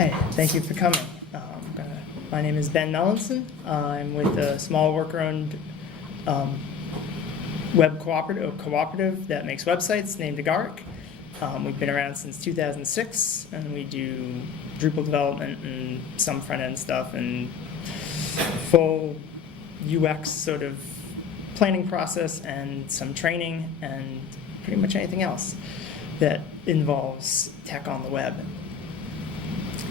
Hi, thank you for coming. My name is Ben Melançon. I'm with a small worker-owned web cooperative that makes websites named Agaric. We've been around since 2006, and we do Drupal development and some front-end stuff and full UX sort of planning process and some training and pretty much anything else that involves tech on the web.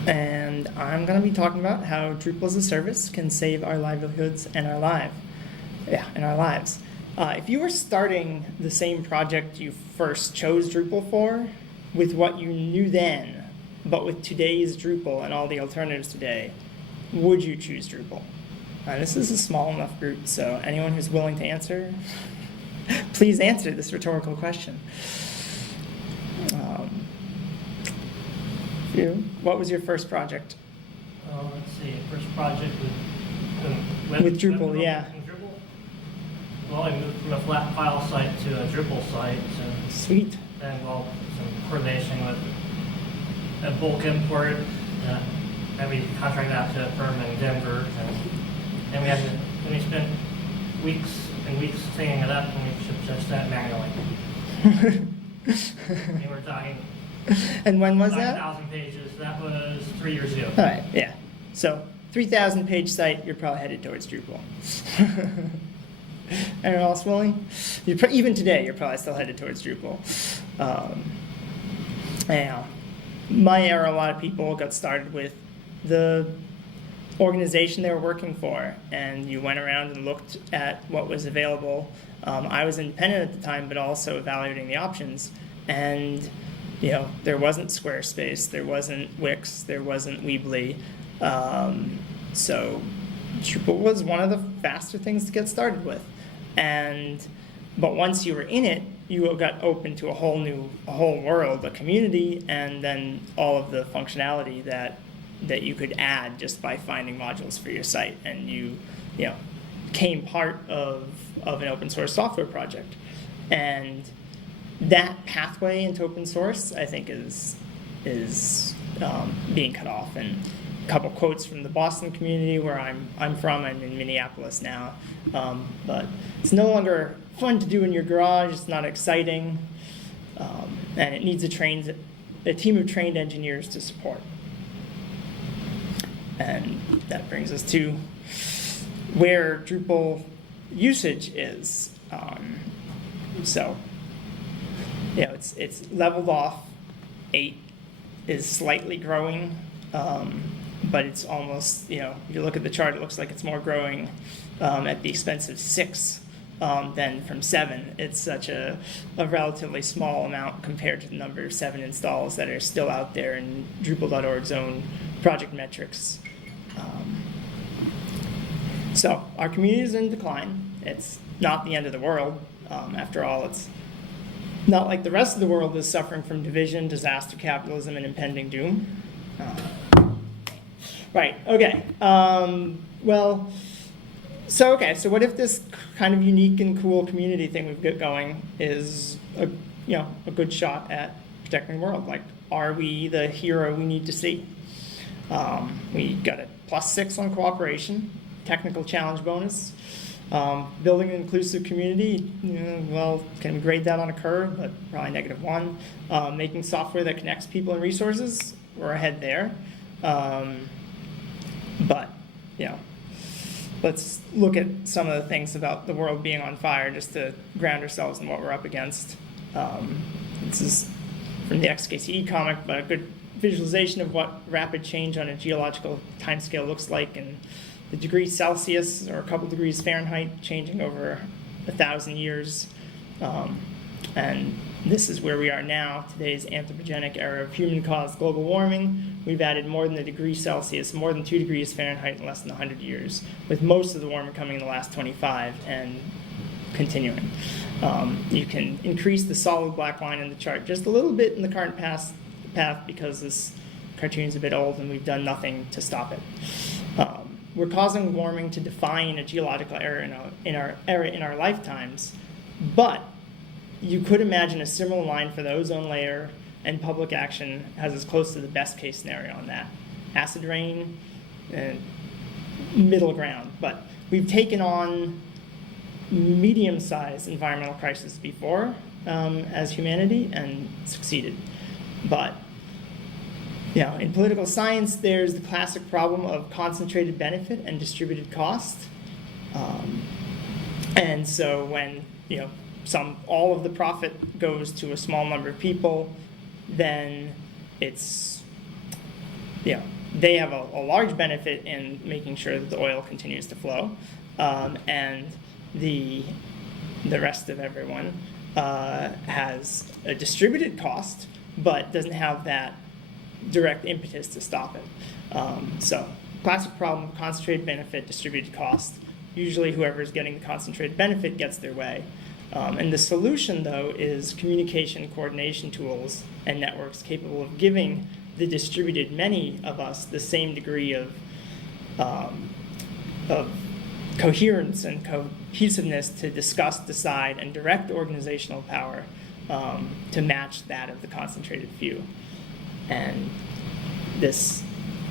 And I'm going to be talking about how Drupal as a service can save our livelihoods and our lives. If you were starting the same project you first chose Drupal for, with what you knew then, but with today's Drupal and all the alternatives today, would you choose Drupal? This is a small enough group, so anyone who's willing to answer, please answer this rhetorical question. What was your first project? Let's see, first project with Drupal, yeah. Drupal? Well, I moved from a flat file site to a Drupal site. So Sweet. that involved some coordination with a bulk import that we contracted out to a firm in Denver. And we spent weeks and weeks cleaning it up, and we should just that manually. We were talking. And when was that? 9,000 pages. That was 3 years ago. All right, yeah. So 3,000 page site, you're probably headed towards Drupal. Anyone else willing? Even today, you're probably still headed towards Drupal. Anyhow, my era, a lot of people got started with the organization they were working for, and you went around and looked at what was available. I was independent at the time, but also evaluating the options. And there wasn't Squarespace, there wasn't Wix, there wasn't Weebly. So Drupal was one of the faster things to get started with. But once you were in it, you got open to a whole world, a community, and then all of the functionality that you could add just by finding modules for your site. And you became part of an open source software project. And that pathway into open source, I think, is being cut off. And a couple quotes from the Boston community, where I'm from. I'm in Minneapolis now, but it's no longer fun to do in your garage. It's not exciting, and it needs a team of trained engineers to support. And that brings us to where Drupal usage is. It's leveled off. 8 is slightly growing, but it's almost, if you look at the chart, it looks like it's more growing at the expense of 6 than from 7. It's such a relatively small amount compared to the number of 7 installs that are still out there in Drupal.org's own project metrics. So our community is in decline. It's not the end of the world. After all, it's not like the rest of the world is suffering from division, disaster, capitalism, and impending doom. Right, okay. So what if this kind of unique and cool community thing we've got going is a good shot at protecting the world? Like, are we the hero we need to see? We got a +6 on cooperation, technical challenge bonus. Building an inclusive community, can we grade that on a curve? But probably -1. Making software that connects people and resources, we're ahead there. But let's look at some of the things about the world being on fire just to ground ourselves in what we're up against. This is from the XKCD comic, but a good visualization of what rapid change on a geological timescale looks like, and the degrees Celsius or a couple degrees Fahrenheit changing over 1,000 years. And this is where we are now, today's anthropogenic era of human-caused global warming. We've added more than a degree Celsius, more than 2 degrees Fahrenheit in less than 100 years, with most of the warming coming in the last 25 and continuing. You can increase the solid black line in the chart just a little bit in the current path because this cartoon's a bit old and we've done nothing to stop it. We're causing warming to define a geological era in our lifetimes, but you could imagine a similar line for the ozone layer, and public action has as close to the best case scenario on that. acid rain, and middle ground. But we've taken on medium-sized environmental crises before as humanity and succeeded. But in political science, there's the classic problem of concentrated benefit and distributed cost. And so when all of the profit goes to a small number of people, then it's they have a large benefit in making sure that the oil continues to flow, and the rest of everyone has a distributed cost, but doesn't have that direct impetus to stop it. So classic problem, concentrated benefit, distributed cost. Usually whoever's getting the concentrated benefit gets their way. And the solution, though, is communication coordination tools and networks capable of giving the distributed many of us the same degree of coherence and cohesiveness to discuss, decide, and direct organizational power to match that of the concentrated few. And this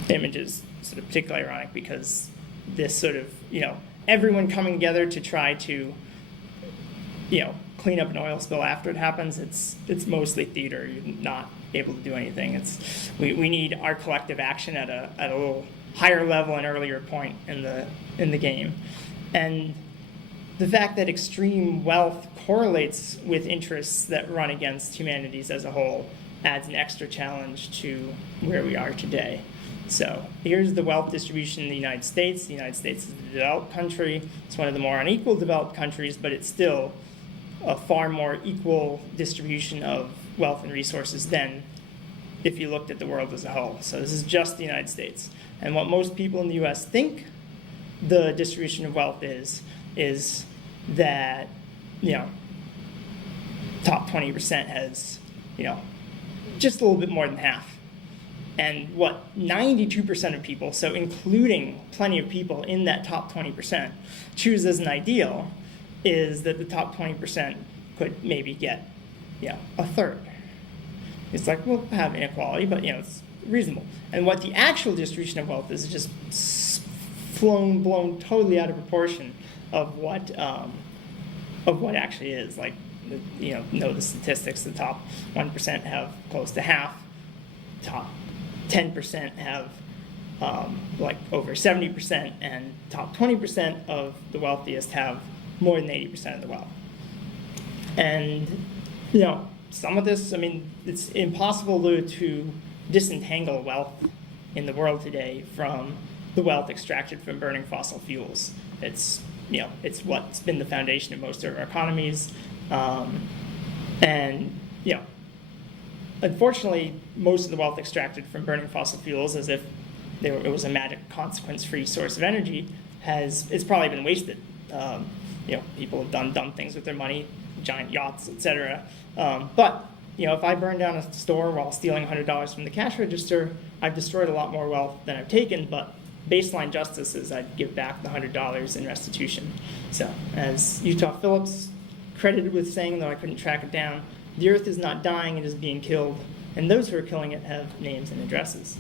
image is sort of particularly ironic because this sort of, everyone coming together to try to, clean up an oil spill after it happens, it's mostly theater. You're not able to do anything. We need our collective action at a little higher level and earlier point in the game. And the fact that extreme wealth correlates with interests that run against humanities as a whole adds an extra challenge to where we are today. So here's the wealth distribution in the United States. The United States is a developed country. It's one of the more unequal developed countries, but it's still a far more equal distribution of wealth and resources than if you looked at the world as a whole. So this is just the United States. And what most people in the US think the distribution of wealth is that, top 20% has, just a little bit more than half. And what 92% of people, so including plenty of people in that top 20%, choose as an ideal is that the top 20% could maybe get, a third. It's like, we'll have inequality, but, it's reasonable. And what the actual distribution of wealth is just blown totally out of proportion of what actually is. Like, know the statistics. The top 1% have close to half. Top 10% have over 70%, and top 20% of the wealthiest have more than 80% of the wealth. And some of this, it's impossible to disentangle wealth in the world today from the wealth extracted from burning fossil fuels. It's what's been the foundation of most of our economies, and unfortunately, most of the wealth extracted from burning fossil fuels, as if it was a magic consequence-free source of energy, it's probably been wasted. People have done dumb things with their money, giant yachts, etc. But if I burn down a store while stealing $100 from the cash register, I've destroyed a lot more wealth than I've taken. But baseline justice is I'd give back the $100 in restitution. So, as Utah Phillips credited with saying, though I couldn't track it down, the earth is not dying, it is being killed, and those who are killing it have names and addresses.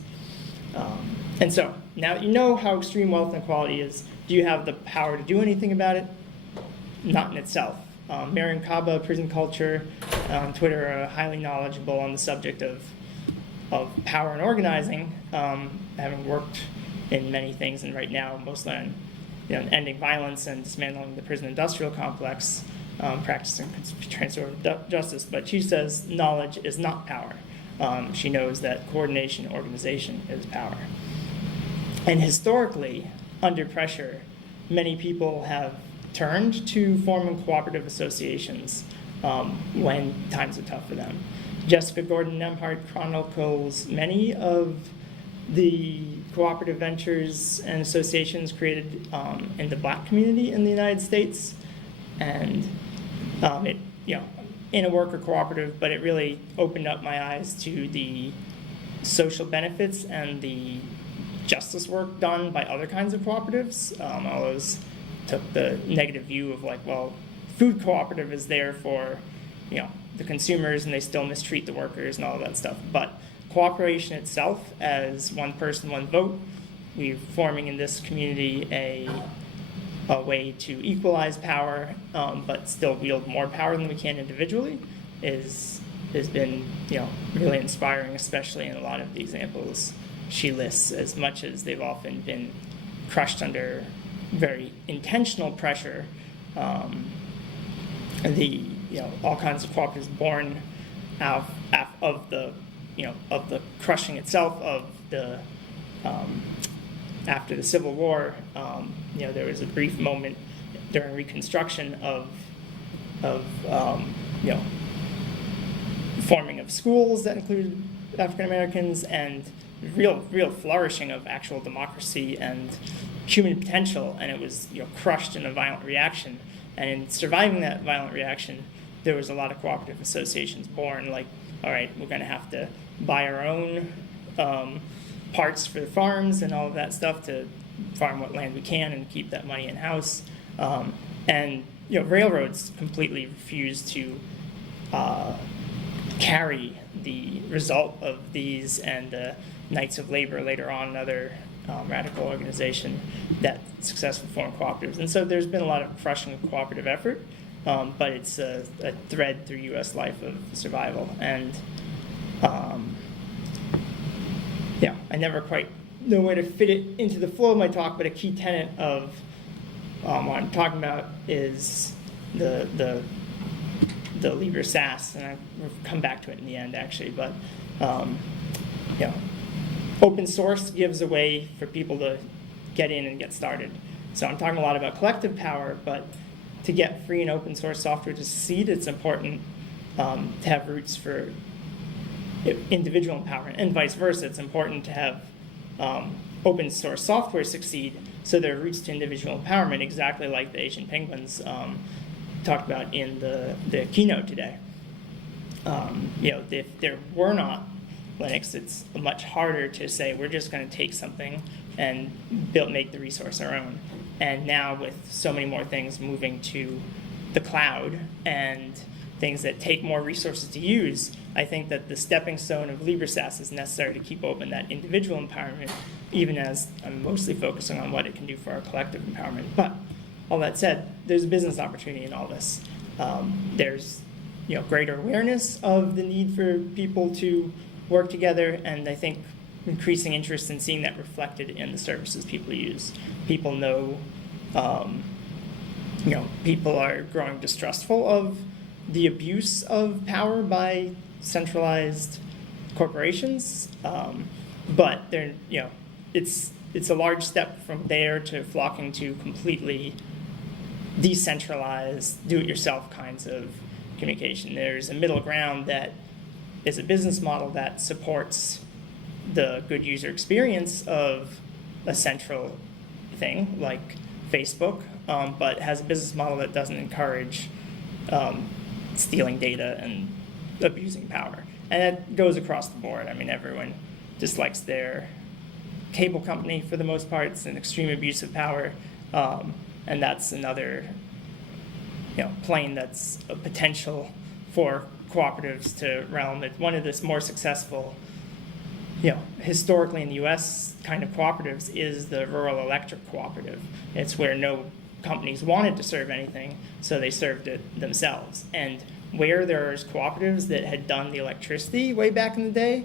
And so, now that you know how extreme wealth inequality is, do you have the power to do anything about it? Not in itself. Marion Kaba, Prison Culture, on Twitter are highly knowledgeable on the subject of power and organizing, having worked in many things, and right now mostly on ending violence and dismantling the prison industrial complex, practicing transformative justice. But she says knowledge is not power. She knows that coordination, organization is power. And historically, under pressure, many people have turned to forming cooperative associations when times are tough for them. Jessica Gordon-Nemhart chronicles many of the cooperative ventures and associations created in the Black community in the United States, and in a worker cooperative, but it really opened up my eyes to the social benefits and the justice work done by other kinds of cooperatives. I always took the negative view of food cooperative is there for the consumers and they still mistreat the workers and all of that stuff. But cooperation itself as one person, one vote. We're forming in this community a way to equalize power, but still wield more power than we can individually has been, really inspiring, especially in a lot of the examples she lists, as much as they've often been crushed under very intentional pressure. All kinds of cooperatives born out of the crushing itself of the after the Civil War. There was a brief moment during Reconstruction of forming of schools that included African Americans, and real flourishing of actual democracy and human potential, and it was crushed in a violent reaction. And in surviving that violent reaction, there was a lot of cooperative associations born, like, all right, we're going to have to buy our own parts for the farms and all of that stuff to farm what land we can and keep that money in-house. And railroads completely refused to carry the result of these, and Knights of Labor later on, another radical organization that successfully formed cooperatives. And so there's been a lot of crushing of cooperative effort, but it's a thread through U.S. life of survival. And I never quite know where to fit it into the flow of my talk, but a key tenet of what I'm talking about is the Libre SaaS, and we'll come back to it in the end, actually. But open source gives a way for people to get in and get started. So I'm talking a lot about collective power, but to get free and open source software to succeed, it's important to have roots for individual empowerment, and vice versa. It's important to have open source software succeed, so there are roots to individual empowerment, exactly like the Asian penguins talked about in the keynote today. If there were not Linux, it's much harder to say we're just going to take something and make the resource our own. And now with so many more things moving to the cloud and things that take more resources to use, I think that the stepping stone of Libre SaaS is necessary to keep open that individual empowerment, even as I'm mostly focusing on what it can do for our collective empowerment. But all that said, there's a business opportunity in all this. There's greater awareness of the need for people to work together, and I think increasing interest in seeing that reflected in the services people use. People know, people are growing distrustful of the abuse of power by centralized corporations, but they're, it's a large step from there to flocking to completely decentralized, do-it-yourself kinds of communication. There's a middle ground that is a business model that supports the good user experience of a central thing like Facebook, but has a business model that doesn't encourage stealing data and abusing power. And that goes across the board. I mean, everyone dislikes their cable company for the most part. It's an extreme abuse of power. And that's another plane that's a potential for cooperatives to realm. It's one of the more successful, historically in the US kind of cooperatives is the rural electric cooperative. It's where no companies wanted to serve anything, so they served it themselves. And where there's cooperatives that had done the electricity way back in the day,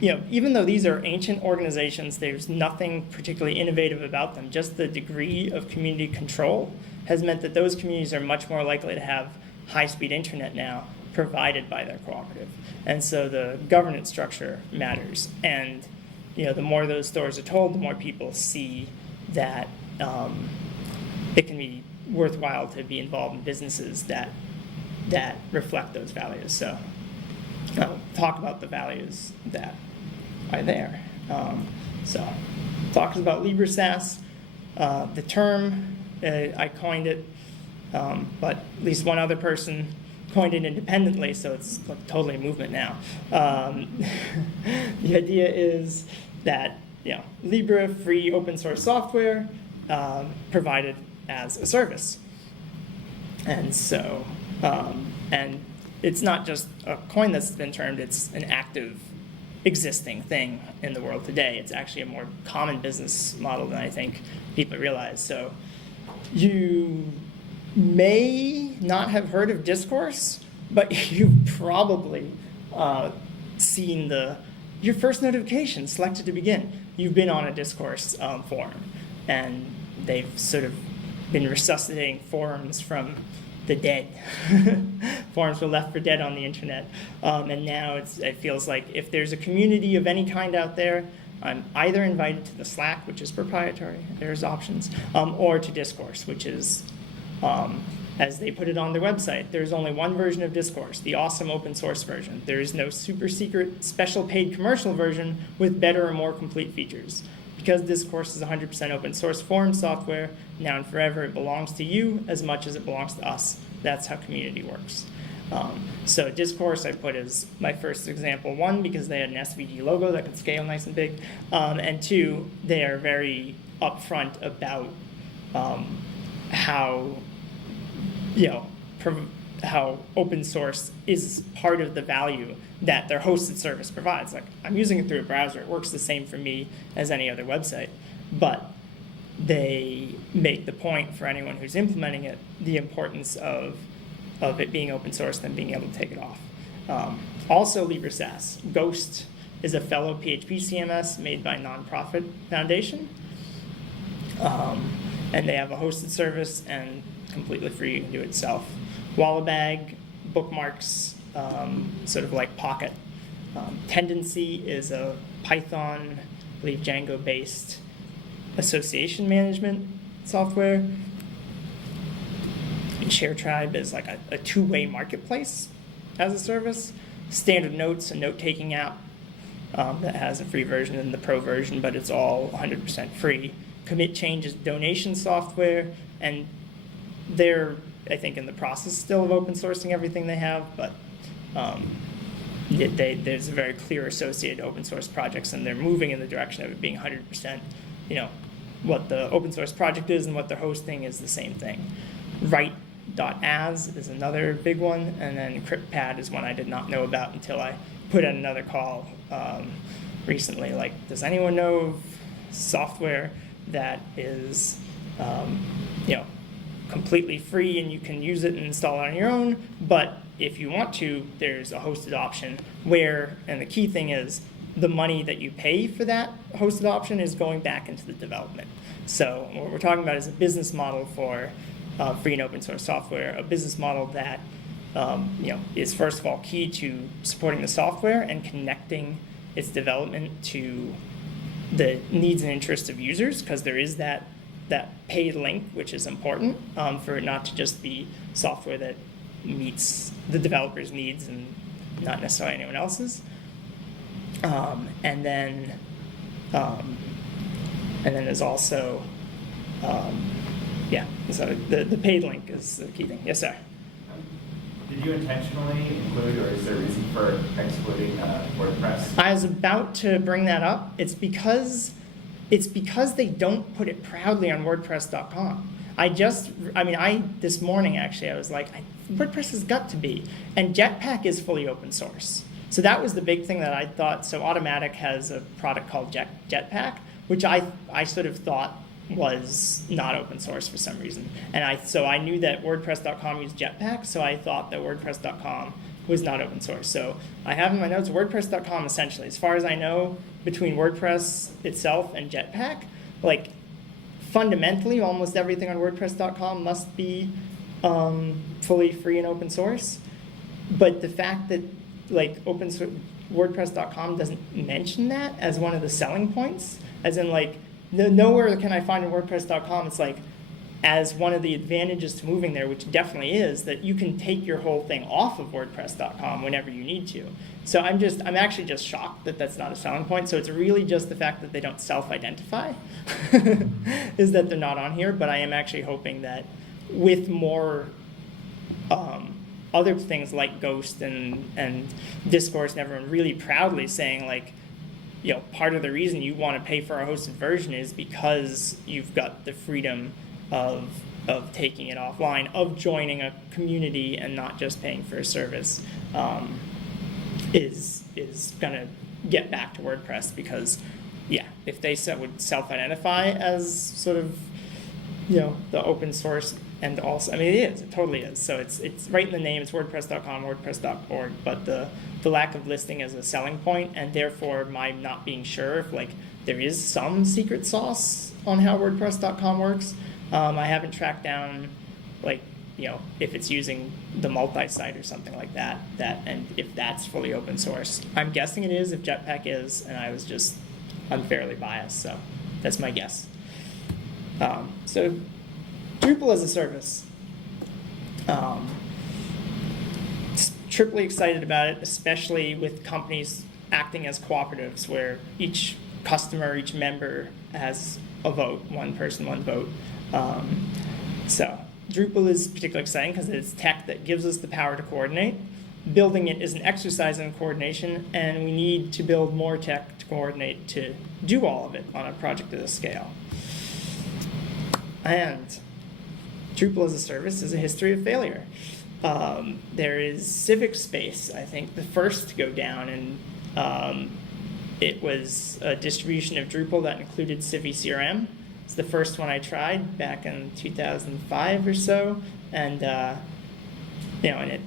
even though these are ancient organizations, there's nothing particularly innovative about them. Just the degree of community control has meant that those communities are much more likely to have high-speed internet now provided by their cooperative. And so the governance structure matters. And the more those stories are told, the more people see that it can be worthwhile to be involved in businesses that reflect those values. So I'll talk about the values that are there. So talking about Libre SaaS, the term, I coined it, but at least one other person coined it independently, so it's totally a movement now. The idea is that Libre, free open source software, provided as a service. And so, and it's not just a coin that's been termed, it's an active existing thing in the world today. It's actually a more common business model than I think people realize. So you may not have heard of Discourse, but you've probably seen your first notification selected to begin. You've been on a Discourse forum, and they've sort of been resuscitating forums from the dead. Forums were left for dead on the internet, and now it feels like if there's a community of any kind out there, I'm either invited to the Slack, which is proprietary, there's options, or to Discourse, which is, as they put it on their website, there's only one version of Discourse, the awesome open source version. There is no super secret, special paid commercial version with better or more complete features. Because Discourse is 100% open source forum software, now and forever it belongs to you as much as it belongs to us. That's how community works. So Discourse I put as my first example, one, because they had an SVG logo that could scale nice and big, and two, they are very upfront about how open source is part of the value that their hosted service provides. Like, I'm using it through a browser. It works the same for me as any other website. But they make the point for anyone who's implementing it, the importance of it being open source and being able to take it off. Also, Libre SaaS. Ghost is a fellow PHP CMS made by a nonprofit foundation. And they have a hosted service and completely free. You can do it yourself. Wallabag, bookmarks, sort of like Pocket. Tendency is a Python, I believe Django-based association management software. And ShareTribe is like a two-way marketplace as a service. Standard Notes, a note-taking app that has a free version and the pro version, but it's all 100% free. Commit Change is donation software, and they're, I think, in the process still of open sourcing everything they have, but there's a very clear associated open source projects, and they're moving in the direction of it being 100%, what the open source project is and what they're hosting is the same thing. Write.as is another big one, and then CryptPad is one I did not know about until I put in another call recently. Like, does anyone know of software that is, completely free and you can use it and install it on your own, but if you want to, there's a hosted option where, and the key thing is, the money that you pay for that hosted option is going back into the development. So what we're talking about is a business model for free and open source software, a business model that is first of all key to supporting the software and connecting its development to the needs and interests of users, because there is that paid link, which is important for it not to just be software that meets the developer's needs and not necessarily anyone else's. And then there's also, so the paid link is the key thing. Yes, sir. Did you intentionally include, or is there a reason for excluding WordPress? I was about to bring that up. It's because they don't put it proudly on WordPress.com. This morning actually, I was like, WordPress has got to be. And Jetpack is fully open source. So that was the big thing that I thought. So Automatic has a product called Jetpack, which I sort of thought was not open source for some reason. And I knew that WordPress.com used Jetpack, so I thought that WordPress.com was not open source. So I have in my notes WordPress.com essentially. As far as I know, between WordPress itself and Jetpack, like fundamentally almost everything on WordPress.com must be fully free and open source. But the fact that like open source WordPress.com doesn't mention that as one of the selling points, as in like nowhere can I find in WordPress.com it's like as one of the advantages to moving there, which definitely is, that you can take your whole thing off of WordPress.com whenever you need to. So I'm actually just shocked that that's not a selling point. So it's really just the fact that they don't self-identify is that they're not on here. But I am actually hoping that with more other things like Ghost and Discourse and everyone really proudly saying like, part of the reason you want to pay for a hosted version is because you've got the freedom of taking it offline, of joining a community and not just paying for a service, is going to get back to WordPress because, yeah, if they would self-identify as sort of, the open source, and also, I mean, it totally is. So it's right in the name. It's WordPress.com, WordPress.org, but the lack of listing as a selling point, and therefore my not being sure if there is some secret sauce on how WordPress.com works. I haven't tracked down if it's using the multi-site or something like that, and if that's fully open source. I'm guessing it is if Jetpack is, and I was just unfairly biased, so that's my guess. So Drupal as a service. Triply excited about it, especially with companies acting as cooperatives where each customer, each member has a vote, one person, one vote. So Drupal is particularly exciting because it's tech that gives us the power to coordinate. Building it is an exercise in coordination, and we need to build more tech to coordinate to do all of it on a project at a scale. And Drupal as a service is a history of failure. There is Civic Space, I think, the first to go down, and it was a distribution of Drupal that included Civi CRM. It's the first one I tried back in 2005 or so, and and it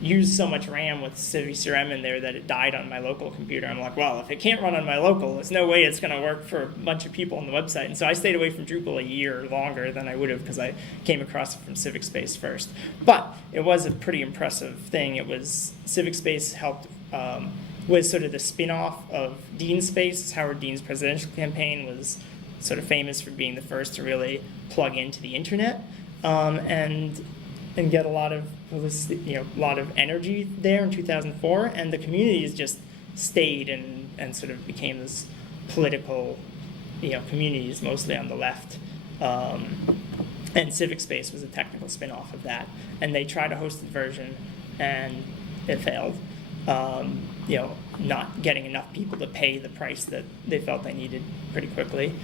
used so much RAM with Civi CRM in there that it died on my local computer. I'm like, well, if it can't run on my local, there's no way it's going to work for a bunch of people on the website. And so I stayed away from Drupal a year longer than I would have because I came across it from Civic Space first. But it was a pretty impressive thing. It was Civic Space helped was sort of the spin-off of Dean Space. Howard Dean's presidential campaign was sort of famous for being the first to really plug into the internet and get a lot of energy there in 2004, and the communities just stayed and sort of became this political, communities mostly on the left. And Civic Space was a technical spin-off of that, and they tried a hosted version, and it failed. Not getting enough people to pay the price that they felt they needed pretty quickly.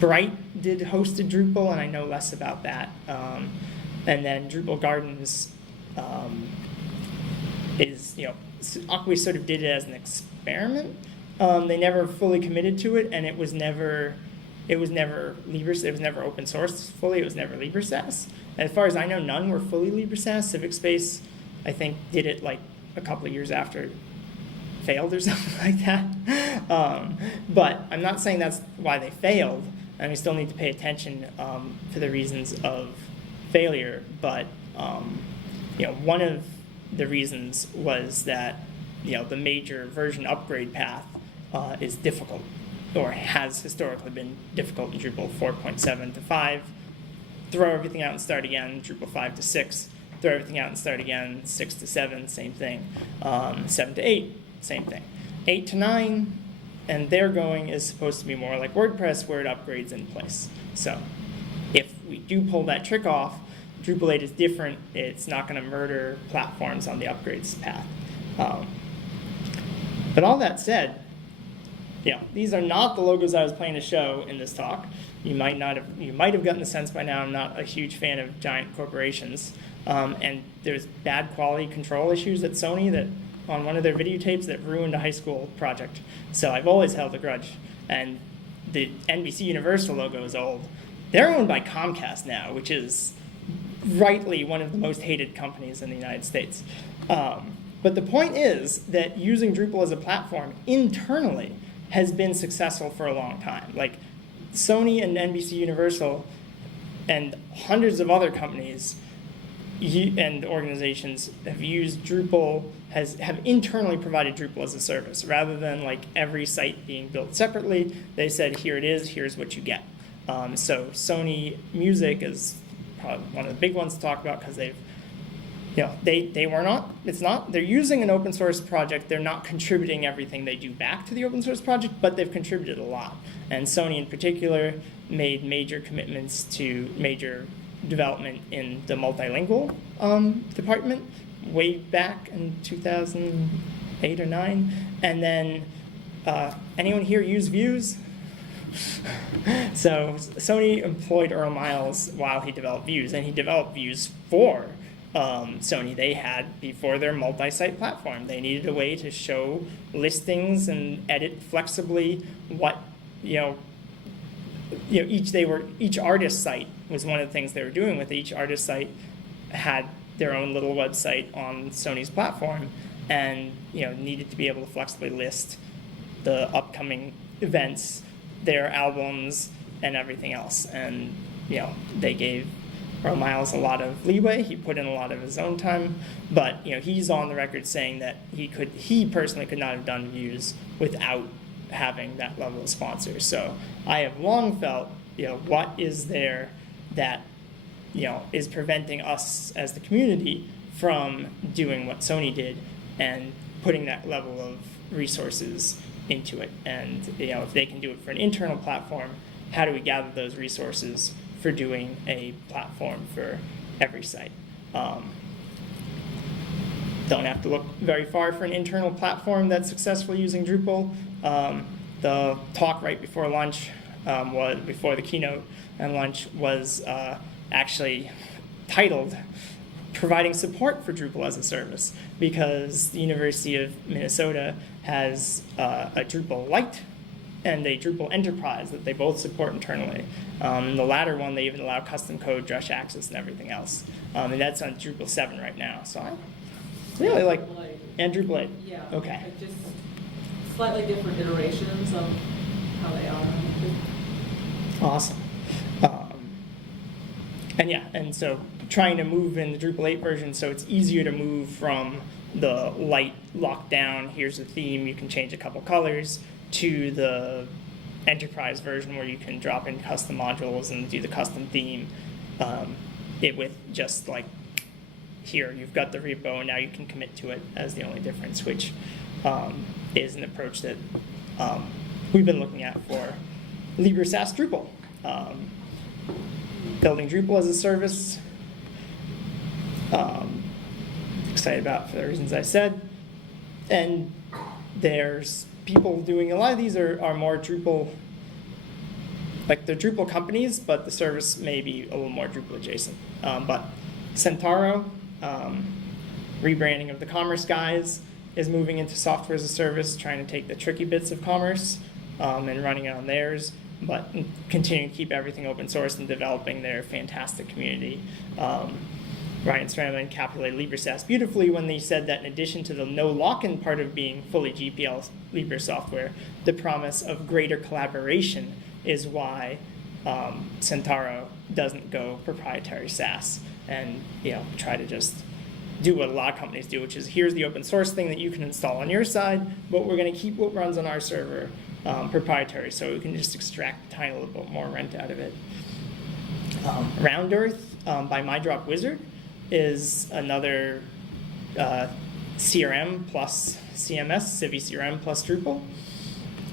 Bright did hosted Drupal, and I know less about that. And then Drupal Gardens we sort of did it as an experiment. They never fully committed to it, and it was never open source fully. It was never LibreSAS. As far as I know, none were fully LibreSAS. Civic Space, I think, did it a couple of years after it failed or something like that. But I'm not saying that's why they failed, and we still need to pay attention for the reasons of failure. But one of the reasons was that the major version upgrade path is difficult, or has historically been difficult in Drupal 4.7 to 5. Throw everything out and start again. Drupal 5 to 6. Throw everything out and start again. 6 to 7, same thing. 7 to 8, same thing. 8 to 9, and their going is supposed to be more like WordPress, where it upgrades in place. So if we do pull that trick off, Drupal 8 is different. It's not going to murder platforms on the upgrades path. But all that said, these are not the logos I was planning to show in this talk. You might have gotten the sense by now I'm not a huge fan of giant corporations. And there's bad quality control issues at Sony that on one of their videotapes that ruined a high school project. So I've always held a grudge. And the NBC Universal logo is old. They're owned by Comcast now, which is rightly one of the most hated companies in the United States. But the point is that using Drupal as a platform internally has been successful for a long time. Like Sony and NBC Universal and hundreds of other companies and organizations have used Drupal, have internally provided Drupal as a service. Rather than like every site being built separately, they said, here it is, here's what you get. So Sony Music is probably one of the big ones to talk about because they've, they're using an open source project. They're not contributing everything they do back to the open source project, but they've contributed a lot. And Sony in particular made major commitments to major development in the multilingual department way back in 2008 or 9. And then anyone here use Views? So Sony employed Earl Miles while he developed Views, and he developed Views for Sony. They had, before their multi-site platform, they needed a way to show listings and edit flexibly what, each artist site was one of the things they were doing with it. Each artist site had their own little website on Sony's platform, and needed to be able to flexibly list the upcoming events, their albums, and everything else. And they gave Earl Miles a lot of leeway. He put in a lot of his own time, but he's on the record saying that he personally could not have done views without having that level of sponsors. So I have long felt, what is there that is preventing us as the community from doing what Sony did and putting that level of resources into it. And if they can do it for an internal platform, how do we gather those resources for doing a platform for every site? Don't have to look very far for an internal platform that's successfully using Drupal. The talk right before lunch, before the keynote and lunch, was actually titled Providing Support for Drupal as a Service, because the University of Minnesota has a Drupal Lite and a Drupal Enterprise that they both support internally. The latter one, they even allow custom code, Drush access, and everything else. And that's on Drupal 7 right now. So I really like, and Drupal 8. Yeah. Okay. Just slightly different iterations of how they are. Awesome. And so trying to move in the Drupal 8 version so it's easier to move from the light lockdown, here's a theme, you can change a couple colors, to the enterprise version where you can drop in custom modules and do the custom theme, with just like, here, you've got the repo and now you can commit to it as the only difference, which is an approach that we've been looking at for Libre SaaS Drupal. Building Drupal as a service, excited about for the reasons I said. And there's people doing, a lot of these are more Drupal, like they're Drupal companies, but the service may be a little more Drupal adjacent. But Centauro, rebranding of the commerce guys, is moving into software as a service, trying to take the tricky bits of commerce and running it on theirs, but continuing to keep everything open source and developing their fantastic community. Ryan Stramlin encapsulated Libre SaaS beautifully when they said that in addition to the no lock-in part of being fully GPL Libre software, the promise of greater collaboration is why Centauro doesn't go proprietary SaaS and try to just do what a lot of companies do, which is here's the open source thing that you can install on your side, but we're going to keep what runs on our server proprietary, so we can just extract a tiny little bit more rent out of it. Round Earth by MyDrop Wizard is another CRM plus CMS, Civi CRM plus Drupal,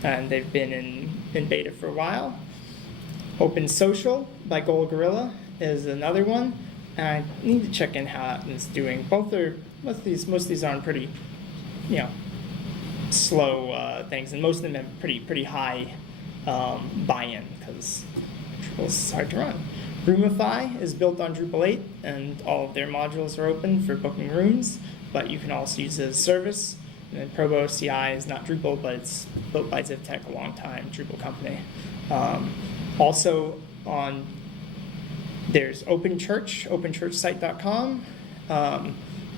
and they've been in beta for a while. Open Social by Gold Gorilla is another one, and I need to check in how that one's doing. Most of these are on pretty, slow things, and most of them have pretty high buy-in because Drupal's hard to run. Roomify is built on Drupal 8, and all of their modules are open for booking rooms, but you can also use it as a service. And then Probo CI is not Drupal, but it's built by ZipTech, a long time Drupal company. Also there's OpenChurch, openchurchsite.com.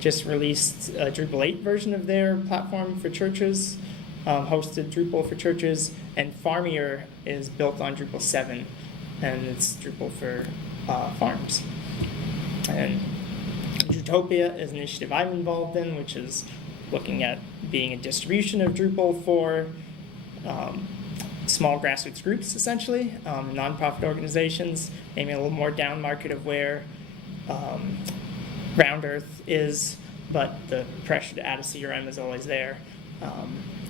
Just released a Drupal 8 version of their platform for churches, hosted Drupal for churches, and Farmier is built on Drupal 7, and it's Drupal for farms. And Drutopia is an initiative I'm involved in, which is looking at being a distribution of Drupal for small grassroots groups, essentially, nonprofit organizations, aiming a little more down market of where Round Earth is, but the pressure to add a CRM is always there.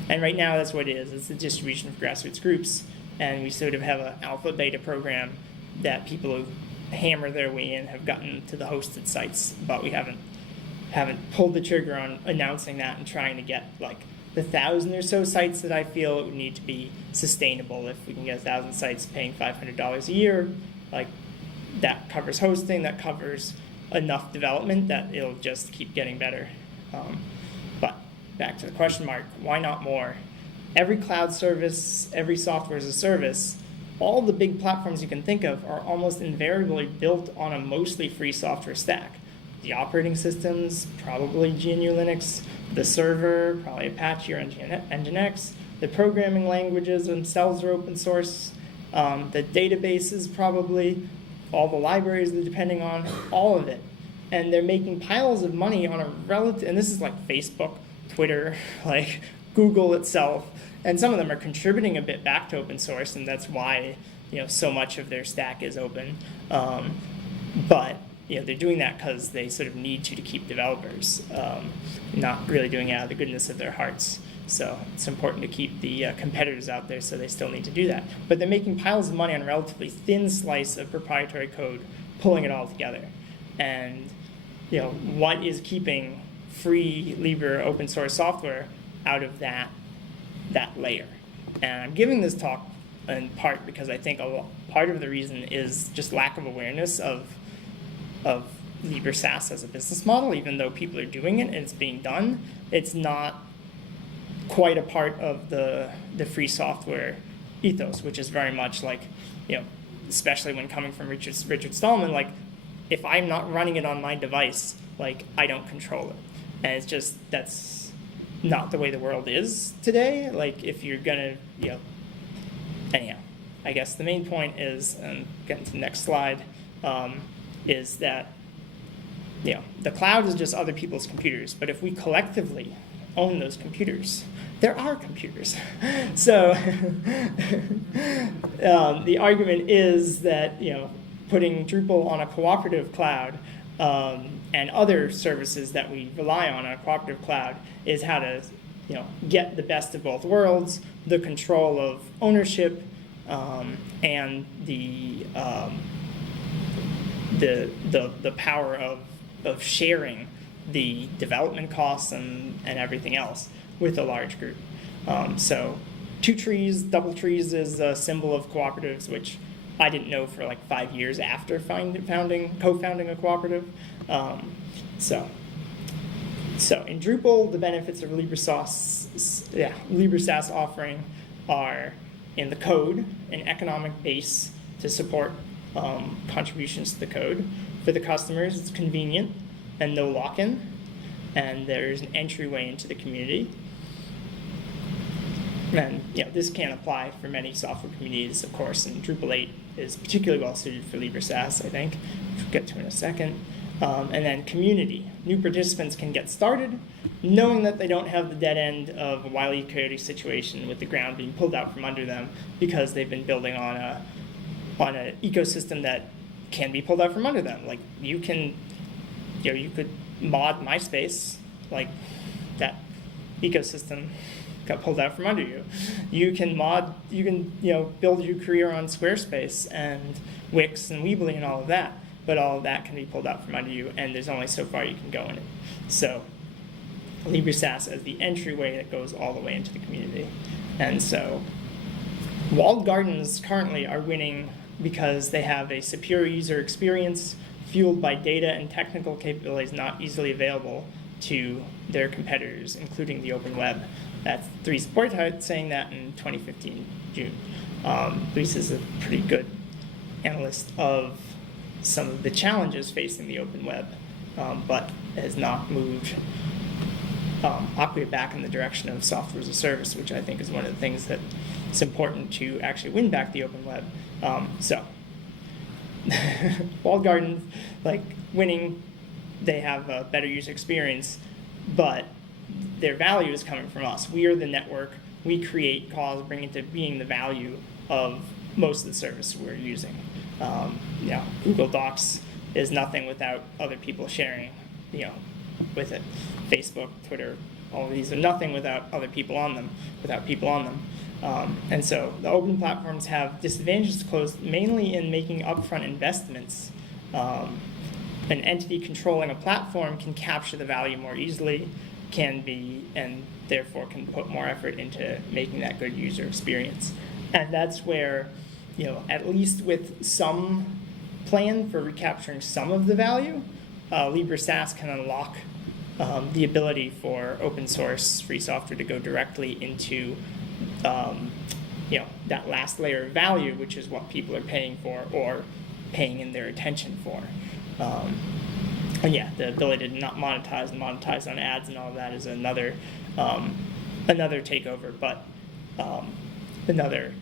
And right now that's what it is. It's the distribution of grassroots groups, and we sort of have an alpha beta program that people who hammer their way in have gotten to the hosted sites, but we haven't pulled the trigger on announcing that and trying to get like the 1,000 or so sites that I feel it would need to be sustainable. If we can get 1,000 sites paying $500 a year, like that covers hosting, that covers enough development that it'll just keep getting better. But back to the question mark, why not more? Every cloud service, every software as a service, all the big platforms you can think of are almost invariably built on a mostly free software stack. The operating systems, probably GNU Linux, the server, probably Apache or Nginx, the programming languages themselves are open source, the databases probably, all the libraries they're depending on, all of it. And they're making piles of money on a relative, and this is like Facebook, Twitter, like Google itself, and some of them are contributing a bit back to open source, and that's why so much of their stack is open. But they're doing that because they sort of need to keep developers, not really doing it out of the goodness of their hearts. So it's important to keep the competitors out there, so they still need to do that. But they're making piles of money on a relatively thin slice of proprietary code, pulling it all together. And what is keeping free Libre open source software out of that layer? And I'm giving this talk in part because I think part of the reason is just lack of awareness of Libre SaaS as a business model. Even though people are doing it and it's being done, it's not quite a part of the free software ethos, which is very much like, especially when coming from Richard Stallman, like, if I'm not running it on my device, like, I don't control it. And it's just, that's not the way the world is today. Like, if you're gonna, anyhow, I guess the main point is, and getting to the next slide, is that, the cloud is just other people's computers, but if we collectively own those computers, there are computers. So the argument is that putting Drupal on a cooperative cloud and other services that we rely on a cooperative cloud is how to get the best of both worlds, the control of ownership and the power of sharing the development costs and everything else with a large group. So 2 trees, double trees is a symbol of cooperatives, which I didn't know for like 5 years after co-founding a cooperative. So in Drupal, the benefits of Libre SaaS offering are in the code, an economic base to support contributions to the code. For the customers, it's convenient and no lock-in, and there's an entryway into the community. And this can apply for many software communities, of course, and Drupal 8 is particularly well suited for Libre SaaS, I think, which we'll get to in a second. And then community. New participants can get started knowing that they don't have the dead end of a Wile E. Coyote situation with the ground being pulled out from under them because they've been building on an ecosystem that can be pulled out from under them. Like, you can, you could mod MySpace, like that ecosystem got pulled out from under you. You can build your career on Squarespace and Wix and Weebly and all of that, but all of that can be pulled out from under you, and there's only so far you can go in it. So Libre SaaS as the entryway that goes all the way into the community. And so walled gardens currently are winning because they have a superior user experience fueled by data and technical capabilities not easily available to their competitors, including the open web. That's Dries Borthout saying that in 2015, June. Dries is a pretty good analyst of some of the challenges facing the open web, but has not moved Acquia back in the direction of software as a service, which I think is one of the things that it's important to actually win back the open web. So walled gardens, like, winning, they have a better user experience, but their value is coming from us. We are the network. We create, cause, bring into being the value of most of the service we're using. Google Docs is nothing without other people sharing, with it. Facebook, Twitter, all of these are nothing without other people on them, and so the open platforms have disadvantages to close mainly in making upfront investments. An entity controlling a platform can capture the value more easily, and therefore can put more effort into making that good user experience. And that's where, at least with some plan for recapturing some of the value, Libre SaaS can unlock the ability for open source free software to go directly into that last layer of value, which is what people are paying for or paying in their attention for. And yeah, the ability to not monetize and monetize on ads and all of that is another takeover, but another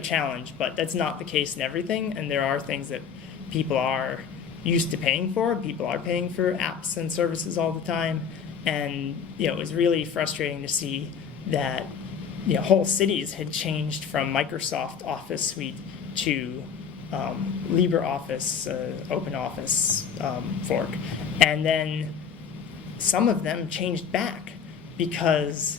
challenge. But that's not the case in everything, and there are things that people are used to paying for. People are paying for apps and services all the time, and it was really frustrating to see that whole cities had changed from Microsoft Office Suite to LibreOffice, Open Office fork, and then some of them changed back because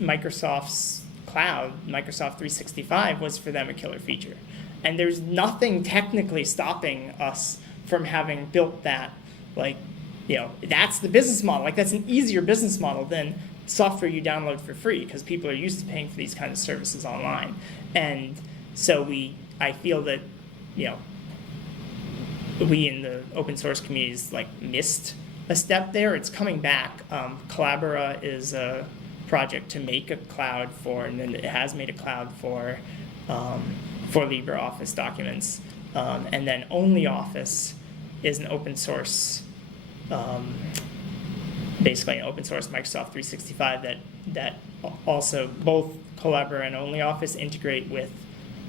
Microsoft's cloud, Microsoft 365, was for them a killer feature, and there's nothing technically stopping us from having built that. That's the business model. That's an easier business model than software you download for free, because people are used to paying for these kinds of services online. And so I feel that we in the open source communities missed a step there. It's coming back. Collabora is a project to make a cloud and then it has made a cloud for LibreOffice documents. And then OnlyOffice is an open source, basically an open source Microsoft 365 that also both Collabora and OnlyOffice integrate with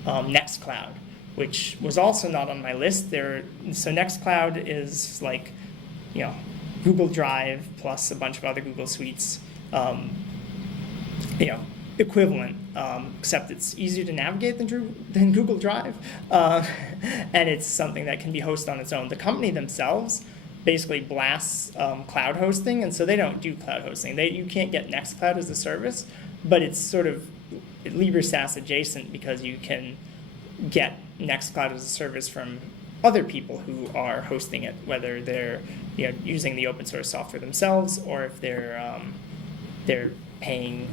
Nextcloud, which was also not on my list. So Nextcloud is Google Drive plus a bunch of other Google Suites, equivalent, except it's easier to navigate than Google Drive, and it's something that can be hosted on its own. The company themselves basically blasts cloud hosting, and so they don't do cloud hosting. You can't get Nextcloud as a service, but it's sort of Libre SaaS adjacent, because you can get Nextcloud as a service from other people who are hosting it, whether they're using the open source software themselves, or if they're paying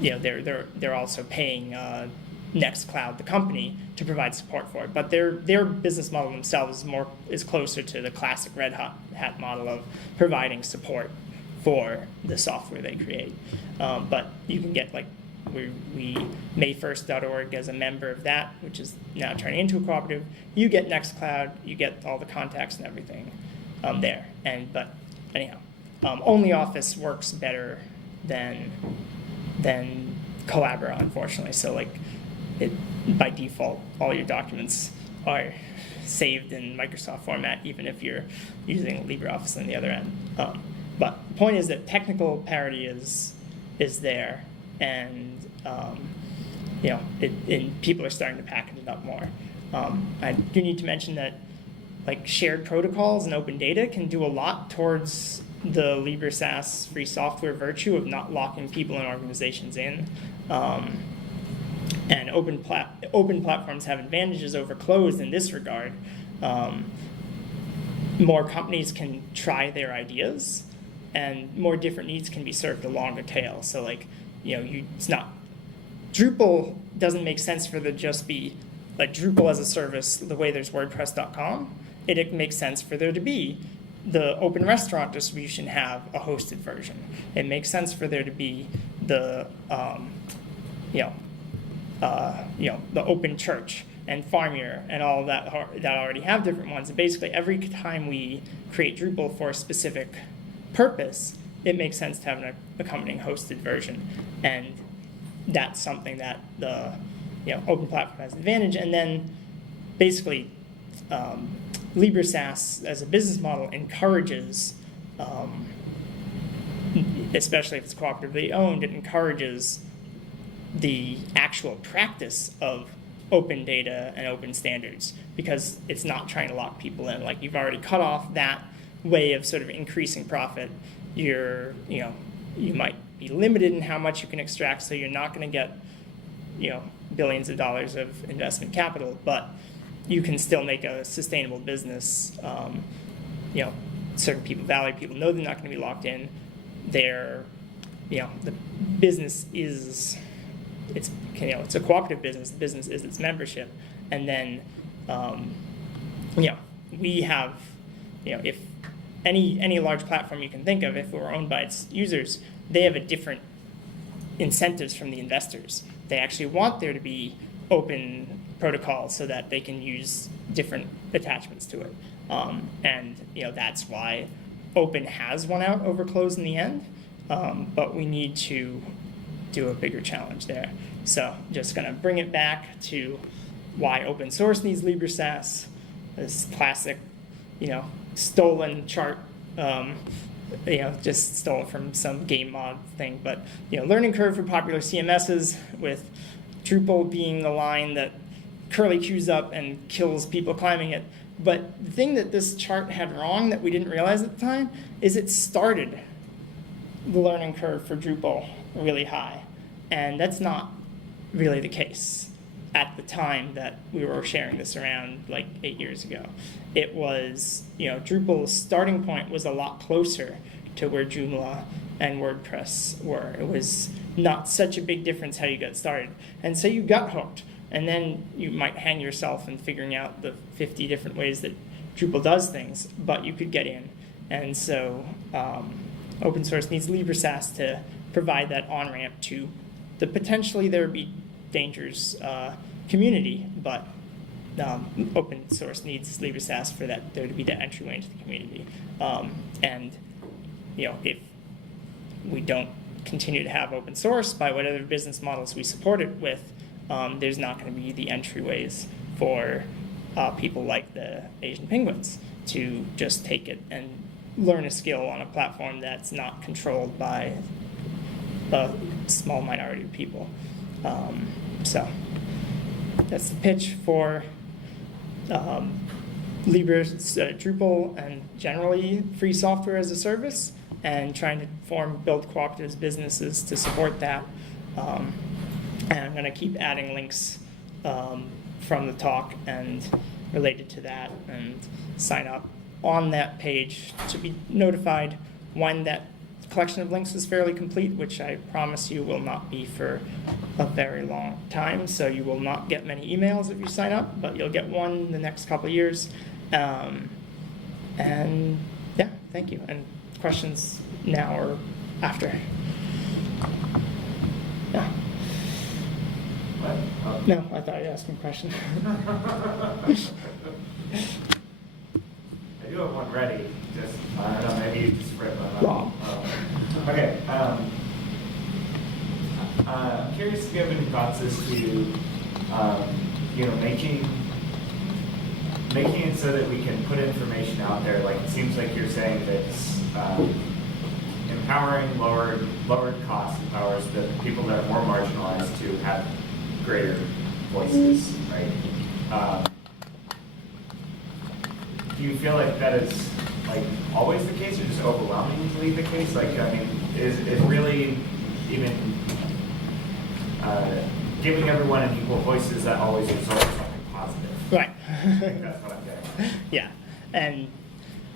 they're also paying Nextcloud, the company, to provide support for it. But their business model themselves is closer to the classic Red Hat model of providing support for the software they create. But you can get we Mayfirst.org as a member of that, which is now turning into a cooperative. You get Nextcloud, you get all the contacts and everything there. But anyhow, OnlyOffice works better than Collabora, unfortunately. So by default, all your documents are saved in Microsoft format, even if you're using LibreOffice on the other end. But the point is that technical parity is there, and people are starting to package it up more. I do need to mention that shared protocols and open data can do a lot towards the Libre SaaS free software virtue of not locking people and organizations in. And open platforms have advantages over closed in this regard. More companies can try their ideas, and more different needs can be served a longer tail. So it's not, Drupal doesn't make sense for there just be Drupal as a service the way there's WordPress.com. It makes sense for there to be the open restaurant distribution have a hosted version. It makes sense for there to be the the open church and Farmier and all that already have different ones. And basically, every time we create Drupal for a specific purpose, it makes sense to have an accompanying hosted version, and that's something that the open platform has an advantage. And then basically, Libre SaaS as a business model encourages, especially if it's cooperatively owned, it encourages the actual practice of open data and open standards, because it's not trying to lock people in. You've already cut off that way of sort of increasing profit. You might be limited in how much you can extract, so you're not going to get billions of dollars of investment capital, but you can still make a sustainable business. Certain people value, people know they're not going to be locked in. The business is, it's a cooperative business. The business is its membership, and then we have, if any large platform you can think of, if it were owned by its users, they have a different incentives from the investors. They actually want there to be open protocols so that they can use different attachments to it. And that's why open has won out over closed in the end, but we need to do a bigger challenge there. So just gonna bring it back to why open source needs Libre SaaS, this classic, stolen chart, just stole from some game mod thing, but learning curve for popular CMSs, with Drupal being the line that curly queues up and kills people climbing it. But the thing that this chart had wrong that we didn't realize at the time is it started the learning curve for Drupal really high. And that's not really the case at the time that we were sharing this around like 8 years ago. It was, Drupal's starting point was a lot closer to where Joomla and WordPress were. It was not such a big difference how you got started. And so you got hooked. And then you might hang yourself in figuring out the 50 different ways that Drupal does things, but you could get in. And so open source needs Libre SaaS to provide that on-ramp to the potentially there would be dangers community, but open source needs Libre SaaS for that there to be the entryway into the community. And if we don't continue to have open source by whatever business models we support it with, there's not going to be the entryways for people like the Asian penguins to just take it and learn a skill on a platform that's not controlled by a small minority of people. So that's the pitch for Libre, Drupal, and generally free software as a service, and trying to build cooperatives, businesses to support that. And I'm going to keep adding links from the talk and related to that, and sign up on that page to be notified when that collection of links is fairly complete, which I promise you will not be for a very long time. So you will not get many emails if you sign up, but you'll get one in the next couple of years. And yeah, thank you. And questions now or after? Yeah. What? Oh. No, I thought you were asking a question. I do have one ready. Just, I don't know, maybe you just spread one out. Rob. Okay. Curious if you have any thoughts as to, making it so that we can put information out there. Like, it seems like you're saying that empowering lowered costs empowers the people that are more marginalized to have greater voices, right? Do you feel like that is like always the case, or just overwhelmingly the case? Like, I mean, is really even giving everyone an equal voice, does that always result in something positive? Right. I think that's what I'm getting. Yeah, and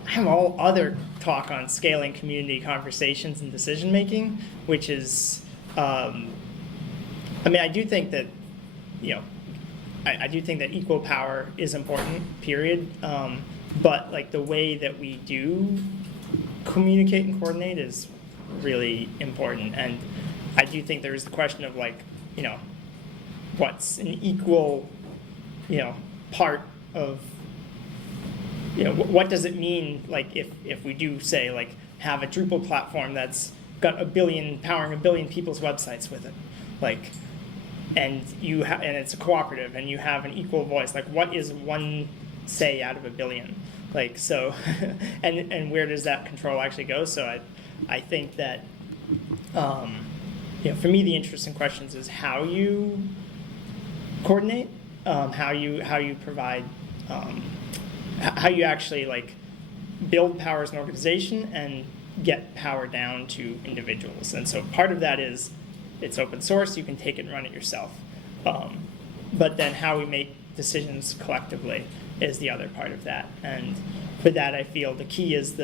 I have all other talk on scaling community conversations and decision making, which is, I mean, I do think that, I do think that equal power is important, period. But like the way that we do communicate and coordinate is really important. And I do think there is the question of like, what's an equal, part of, what does it mean, like if we do say like have a Drupal platform that's got powering a billion people's websites with it, like, and and it's a cooperative and you have an equal voice, like what is one say out of a billion? Like, so, and where does that control actually go? So I think that, for me, the interesting questions is how you coordinate, how you provide, how you actually like build power as an organization and get power down to individuals. And so part of that is it's open source, you can take it and run it yourself. But then how we make decisions collectively is the other part of that. And for that, I feel the key is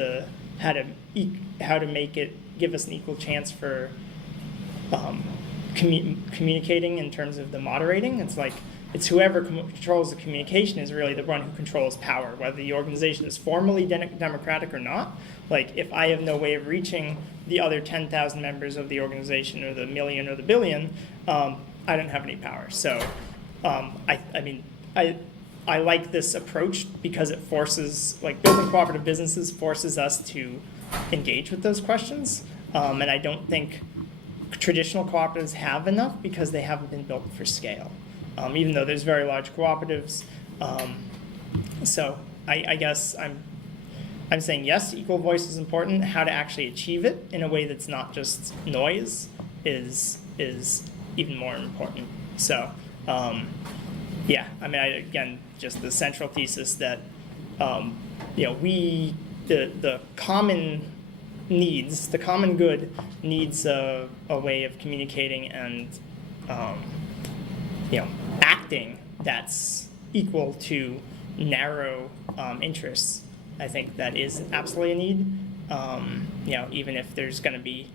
how to make it, give us an equal chance for communicating in terms of the moderating. It's like, it's whoever controls the communication is really the one who controls power, whether the organization is formally democratic or not. Like, if I have no way of reaching the other 10,000 members of the organization, or the million or the billion, I don't have any power. So, I like this approach because it forces, like, building cooperative businesses forces us to engage with those questions. And I don't think traditional cooperatives have enough because they haven't been built for scale. Even though there's very large cooperatives. So I guess I'm saying yes, equal voice is important. How to actually achieve it in a way that's not just noise is even more important. So yeah, I mean, again, just the central thesis that the common needs, the common good needs a way of communicating and acting that's equal to narrow interests. I think that is absolutely a need. Even if there's going to be,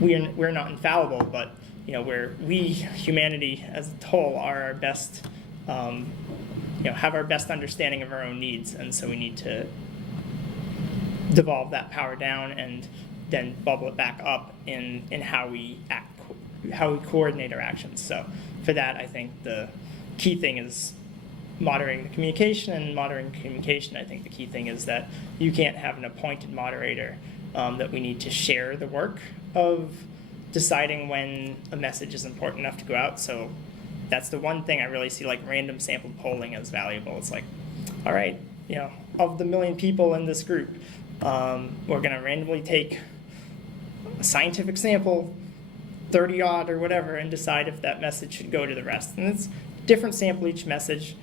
we're not infallible, but humanity as a whole are our best, have our best understanding of our own needs, and so we need to devolve that power down and then bubble it back up in how we act, how we coordinate our actions. So for that, I think the key thing is moderating the communication, and moderating communication, I think the key thing is that you can't have an appointed moderator, that we need to share the work of deciding when a message is important enough to go out. So that's the one thing I really see, like, random sample polling as valuable. It's like, all right, of the 1 million people in this group, we're going to randomly take a scientific sample, 30 odd or whatever, and decide if that message should go to the rest. And it's different sample each message.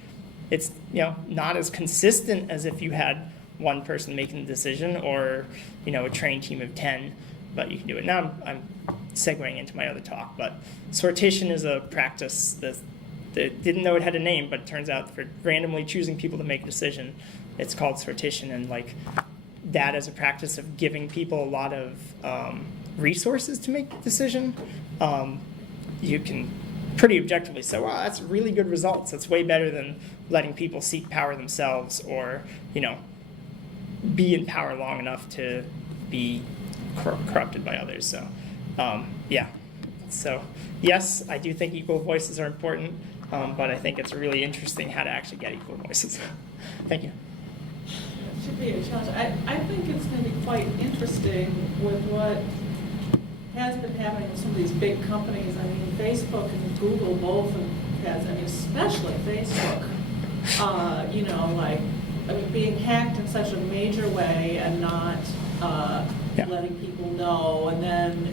It's not as consistent as if you had one person making the decision, or a trained team of 10, but you can do it. Now I'm segueing into my other talk, but sortition is a practice that didn't know it had a name, but it turns out for randomly choosing people to make a decision, it's called sortition. And like, that is a practice of giving people a lot of resources to make a decision. You can pretty objectively say, wow, that's really good results. That's way better than letting people seek power themselves, or be in power long enough to be corrupted by others. So yeah, so yes, I do think equal voices are important, but I think it's really interesting how to actually get equal voices. Thank you. It should be a challenge. I think it's going to be quite interesting with what has been happening with some of these big companies. I mean, Facebook and Google both has, especially Facebook, being hacked in such a major way and not letting people know. And then,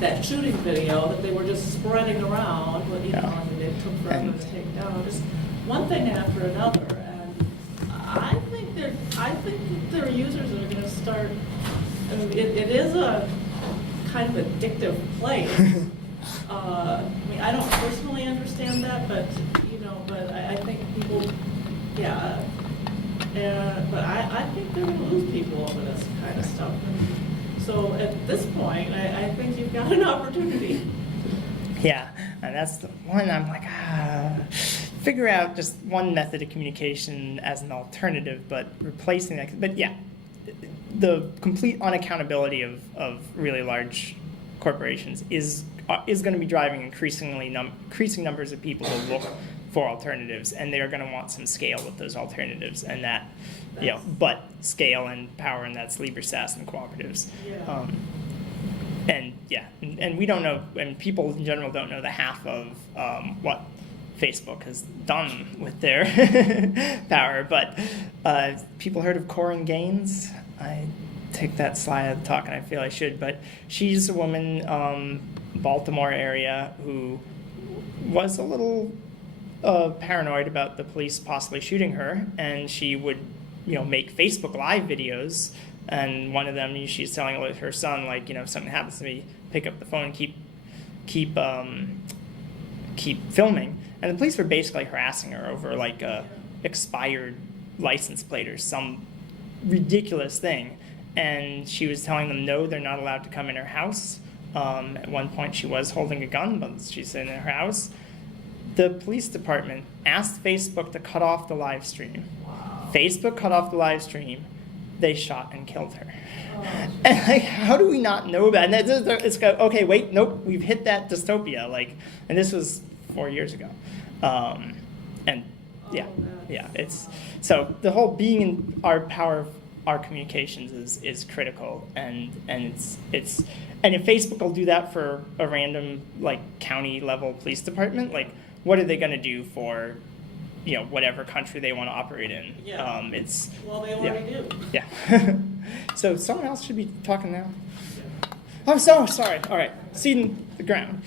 that shooting video that they were just spreading around, and it took forever to take down. Just one thing after another. And I think their users are going to start, it is a kind of addictive place. I don't personally understand that, but I think people, but I think they're going to lose people over this kind of stuff. And so at this point, I think you've got an opportunity. Yeah, and that's the one I'm like, figure out just one method of communication as an alternative, but replacing that. But yeah, the complete unaccountability of really large corporations is going to be driving increasing numbers of people to look for alternatives, and they're going to want some scale with those alternatives, and that, but scale and power, and that's Libre SaaS and cooperatives. Yeah. And we don't know, and people in general don't know the half of what Facebook has done with their power, but people heard of Corinne Gaines? I take that slide out of the talk, and I feel I should, but she's a woman, Baltimore area, who was a little paranoid about the police possibly shooting her, and she would, make Facebook Live videos, and one of them, she's telling her son, like, if something happens to me, pick up the phone and keep filming. And the police were basically harassing her over like a expired license plate or some ridiculous thing. And she was telling them, no, they're not allowed to come in her house. At one point, she was holding a gun, but she's in her house. The police department asked Facebook to cut off the live stream. Wow. Facebook cut off the live stream. They shot and killed her. And like, how do we not know that? And it's go, okay, wait, nope, we've hit that dystopia. Like, and this was 4 years ago. And yeah, it's so the whole being in our power of our communications is critical, and it's and if Facebook will do that for a random like county level police department, like what are they going to do for whatever country they want to operate in? Yeah. Well, they already do. Yeah. So someone else should be talking now. I'm so sorry. All right, seeding the ground.